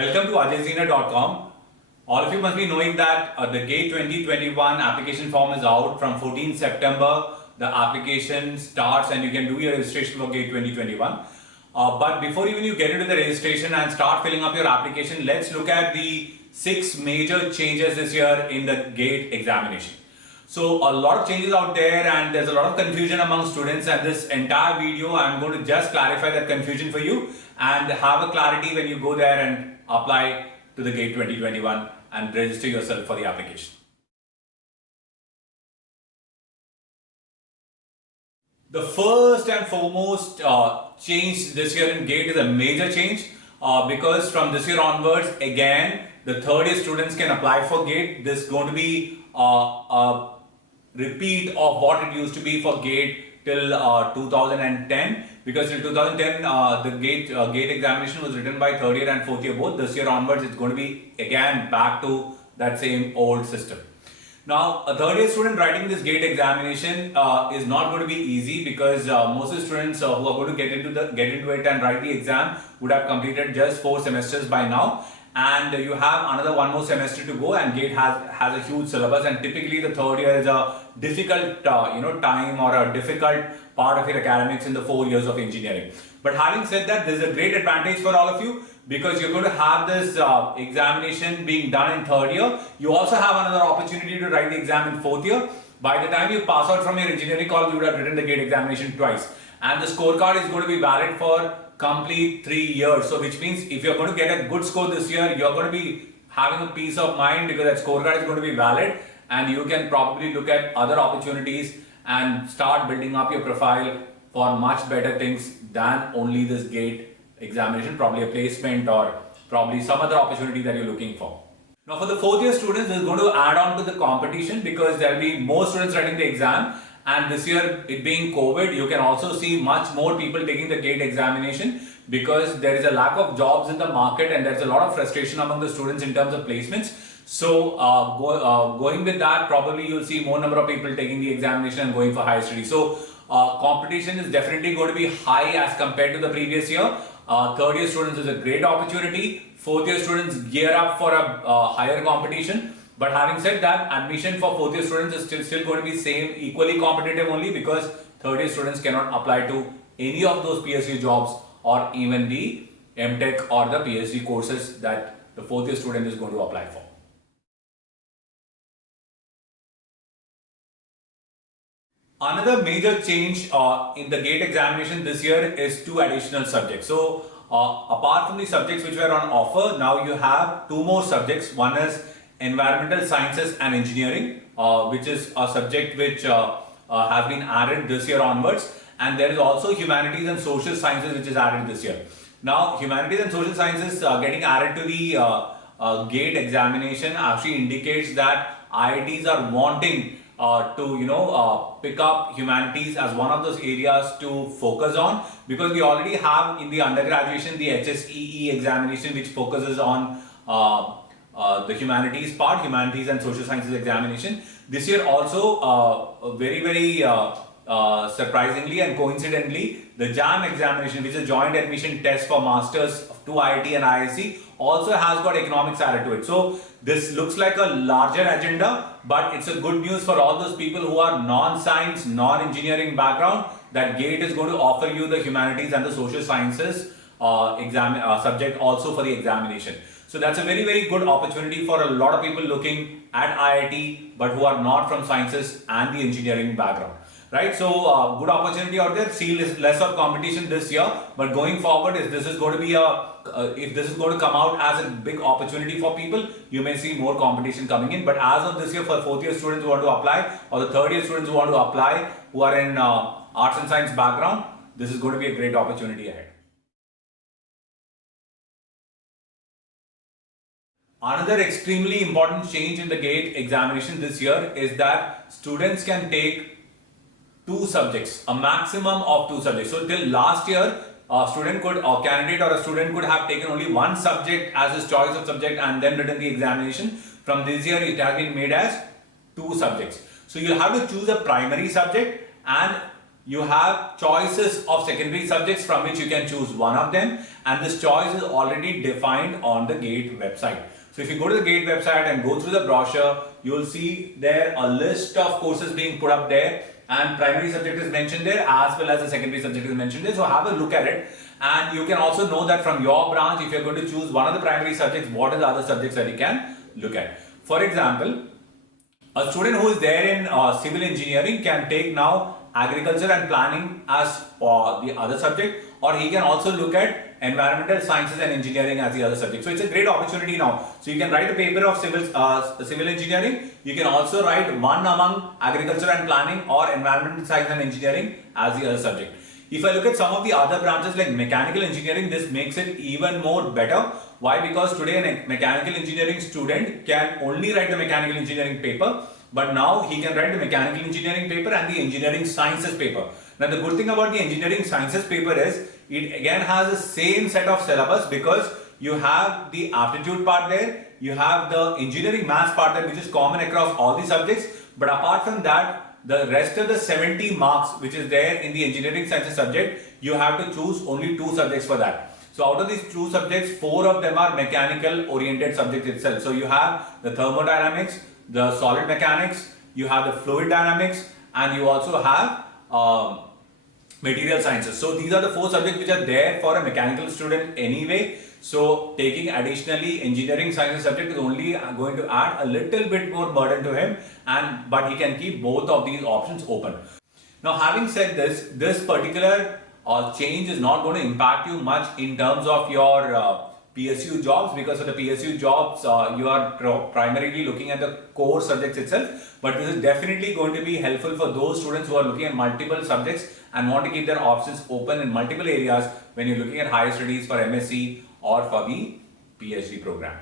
Welcome to AjayZener.com. All of you must be knowing that the GATE 2021 application form is out from 14 September. The application starts and you can do your registration for GATE 2021. But before even you get into the registration and start filling up your application, let's look at the 6 major changes this year in the GATE examination. So a lot of changes out there and there's a lot of confusion among students, and this entire video I'm going to just clarify that confusion for you and have a clarity when you go there and apply to the GATE 2021 and register yourself for the application. The first and foremost change this year in GATE is a major change because from this year onwards, again, the third year students can apply for GATE. This is going to be a repeat of what it used to be for GATE till 2010, because till 2010 the GATE examination was written by third year and fourth year both. This year onwards it's going to be again back to that same old system. Now a third year student writing this GATE examination is not going to be easy, because most of the students who are going to get into it and write the exam would have completed just 4 semesters by now, and you have another 1 more semester to go, and GATE has a huge syllabus, and typically the third year is a difficult time or a difficult part of your academics in the 4 years of engineering. But having said that, there is a great advantage for all of you, because you're going to have this examination being done in third year. You also have another opportunity to write the exam in fourth year. By the time you pass out from your engineering college, you would have written the GATE examination twice, and the scorecard is going to be valid for complete 3 years. So which means if you're going to get a good score this year, you're going to be having a peace of mind, because that scorecard is going to be valid, and you can probably look at other opportunities and start building up your profile for much better things than only this GATE examination, probably a placement or probably some other opportunity that you're looking for. Now for the fourth year students, this is going to add on to the competition, because there will be more students writing the exam, and this year, it being COVID, you can also see much more people taking the GATE examination, because there is a lack of jobs in the market and there's a lot of frustration among the students in terms of placements. So going with that, probably you'll see more number of people taking the examination and going for higher studies. So competition is definitely going to be high as compared to the previous year. Third year students is a great opportunity. Fourth year students gear up for a higher competition. But having said that, admission for fourth year students is still going to be equally competitive only, because third year students cannot apply to any of those PhD jobs or even the MTech or the PhD courses that the fourth year student is going to apply for. Another major change in the GATE examination this year is 2 additional subjects. So apart from the subjects which were on offer, now you have 2 more subjects. One is Environmental Sciences and Engineering, which is a subject which has been added this year onwards, and there is also Humanities and Social Sciences, which is added this year. Now Humanities and Social Sciences getting added to the GATE examination actually indicates that IITs are wanting to pick up humanities as one of those areas to focus on, because we already have in the undergraduation the HSEE examination, which focuses on the humanities part, humanities and social sciences examination. This year also very surprisingly and coincidentally, the JAM examination, which is a joint admission test for masters to IIT and IISc, also has got economics added to it. So this looks like a larger agenda, but it's a good news for all those people who are non-science, non-engineering background, that GATE is going to offer you the humanities and the social sciences subject also for the examination. So that's a very good opportunity for a lot of people looking at IIT but who are not from sciences and the engineering background. Right, so good opportunity out there. See less of competition this year, but going forward, if this is going to be if this is going to come out as a big opportunity for people, you may see more competition coming in. But as of this year, for fourth year students who want to apply, or the third year students who want to apply, who are in arts and science background, this is going to be a great opportunity ahead. Another extremely important change in the GATE examination this year is that students can take 2 subjects, a maximum of 2 subjects. So till last year, a student could, or candidate or a student could have taken only 1 subject as his choice of subject and then written the examination. From this year, it has been made as 2 subjects. So you'll have to choose a primary subject, and you have choices of secondary subjects from which you can choose one of them, and this choice is already defined on the GATE website. So if you go to the GATE website and go through the brochure, you will see there a list of courses being put up there, and primary subject is mentioned there as well as the secondary subject is mentioned there. So have a look at it, and you can also know that from your branch, if you're going to choose one of the primary subjects, what are the other subjects that you can look at. For example, a student who is there in civil engineering can take now agriculture and planning as the other subject, or he can also look at environmental sciences and engineering as the other subject. So it's a great opportunity now. So you can write a paper of civil engineering. You can also write one among agriculture and planning or environmental science and engineering as the other subject. If I look at some of the other branches like mechanical engineering, this makes it even more better. Why? Because today a mechanical engineering student can only write the mechanical engineering paper, but now he can write the mechanical engineering paper and the engineering sciences paper. Now the good thing about the engineering sciences paper is it again has the same set of syllabus, because you have the aptitude part there, you have the engineering maths part there, which is common across all the subjects, but apart from that, the rest of the 70 marks which is there in the engineering sciences subject, you have to choose only 2 subjects for that. So out of these 2 subjects, 4 of them are mechanical oriented subjects itself. So you have the thermodynamics, the solid mechanics, you have the fluid dynamics, and you also have material sciences. So these are the 4 subjects which are there for a mechanical student anyway. So taking additionally engineering sciences subject is only going to add a little bit more burden to him, but he can keep both of these options open. Now having said this, this particular change is not going to impact you much in terms of your PSU jobs, because for the PSU jobs you are primarily looking at the core subjects itself, but this is definitely going to be helpful for those students who are looking at multiple subjects and want to keep their options open in multiple areas when you're looking at higher studies for MSc or for the PhD program.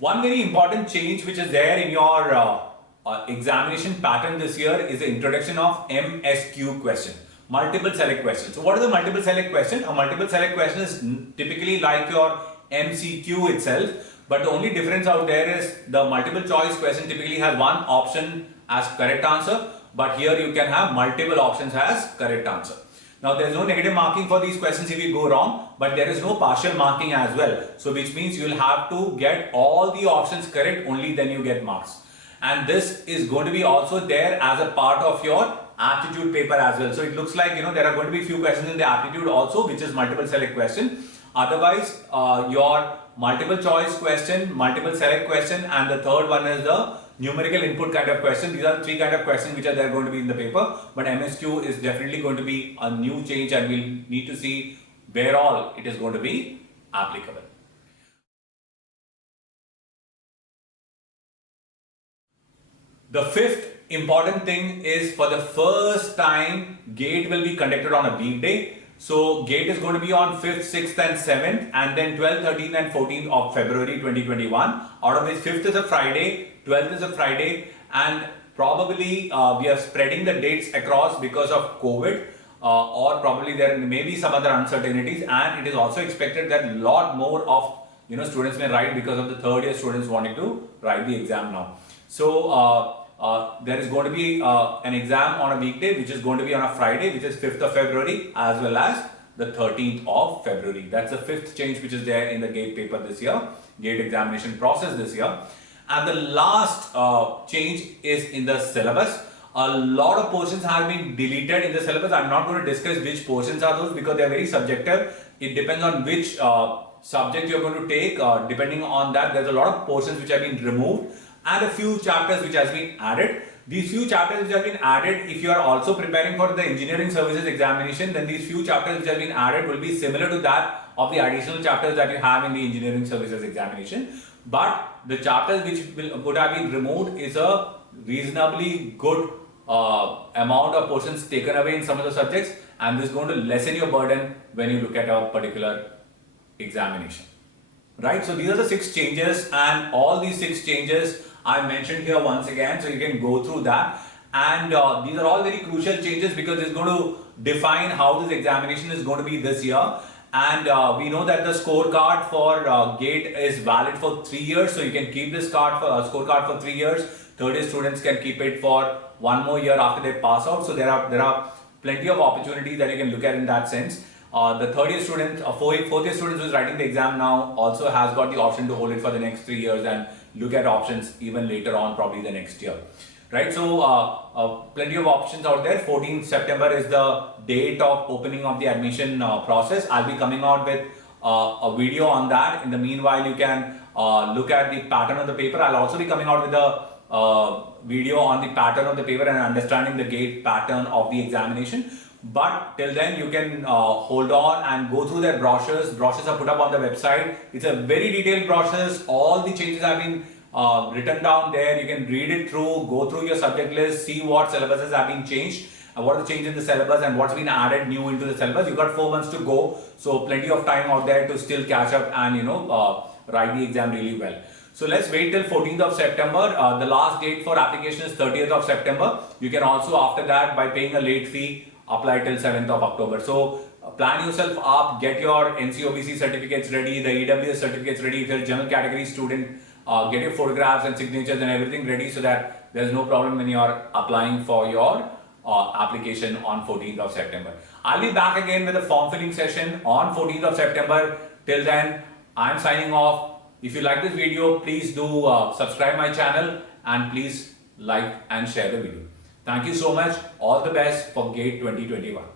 One very important change which is there in your examination pattern this year is the introduction of MSQ question, multiple select questions. So what is a multiple select question? A multiple select question is typically like your MCQ itself, but the only difference out there is the multiple choice question typically has one option as correct answer, but here you can have multiple options as correct answer. Now there is no negative marking for these questions if you go wrong, but there is no partial marking as well. So which means you will have to get all the options correct, only then you get marks. And this is going to be also there as a part of your aptitude paper as well. So it looks like, there are going to be few questions in the aptitude also, which is multiple select question. Otherwise, your multiple choice question, multiple select question, and the third one is the numerical input kind of question. These are the 3 kind of questions which are there going to be in the paper, but MSQ is definitely going to be a new change, and we'll need to see where all it is going to be applicable. The 5th important thing is, for the first time, GATE will be conducted on a weekday. So GATE is going to be on 5th, 6th and 7th, and then 12th, 13th and 14th of February 2021. Out of which 5th is a Friday, 12th is a Friday, and probably we are spreading the dates across because of COVID, or probably there may be some other uncertainties, and it is also expected that a lot more of students may write because of the 3rd year students wanting to write the exam now. So there is going to be an exam on a weekday, which is going to be on a Friday, which is 5th of February, as well as the 13th of February. That's the 5th change which is there in the GATE paper this year, GATE examination process this year. And the last change is in the syllabus. A lot of portions have been deleted in the syllabus. I'm not going to discuss which portions are those, because they are very subjective. It depends on which subject you're going to take. Depending on that, there's a lot of portions which have been removed, and a few chapters which has been added. These few chapters which have been added, if you are also preparing for the engineering services examination, then these few chapters which have been added will be similar to that of the additional chapters that you have in the engineering services examination. But the chapters which would have been removed is a reasonably good amount of portions taken away in some of the subjects, and this is going to lessen your burden when you look at a particular examination. Right, so these are the 6 changes, and all these 6 changes I mentioned here once again, so you can go through that. And these are all very crucial changes, because it's going to define how this examination is going to be this year. And we know that the scorecard for GATE is valid for 3 years, so you can keep this scorecard for 3 years. Third year students can keep it for one more year after they pass out. So there are plenty of opportunities that you can look at in that sense. The third year student, fourth year students who is writing the exam now also has got the option to hold it for the next 3 years and look at options even later on, probably the next year. Right, so plenty of options out there. 14th September is the date of opening of the admission process. I'll be coming out with a video on that. In the meanwhile, you can look at the pattern of the paper. I'll also be coming out with a video on the pattern of the paper and understanding the gate pattern of the examination. But till then, you can hold on and go through their brochures. Brochures are put up on the website. It's a very detailed brochures. All the changes have been written down there. You can read it through, go through your subject list, see what syllabuses have been changed, what are the changes in the syllabus and what's been added new into the syllabus. You've got 4 months to go, so plenty of time out there to still catch up and write the exam really well. So let's wait till 14th of September. The last date for application is 30th of September. You can also after that, by paying a late fee, apply till 7th of October. So plan yourself up, get your NCOBC certificates ready, the EWS certificates ready. If you're a general category student, get your photographs and signatures and everything ready so that there's no problem when you're applying for your application on 14th of September. I'll be back again with a form filling session on 14th of September. Till then, I'm signing off. If you like this video, please do subscribe my channel and please like and share the video. Thank you so much. All the best for GATE 2021.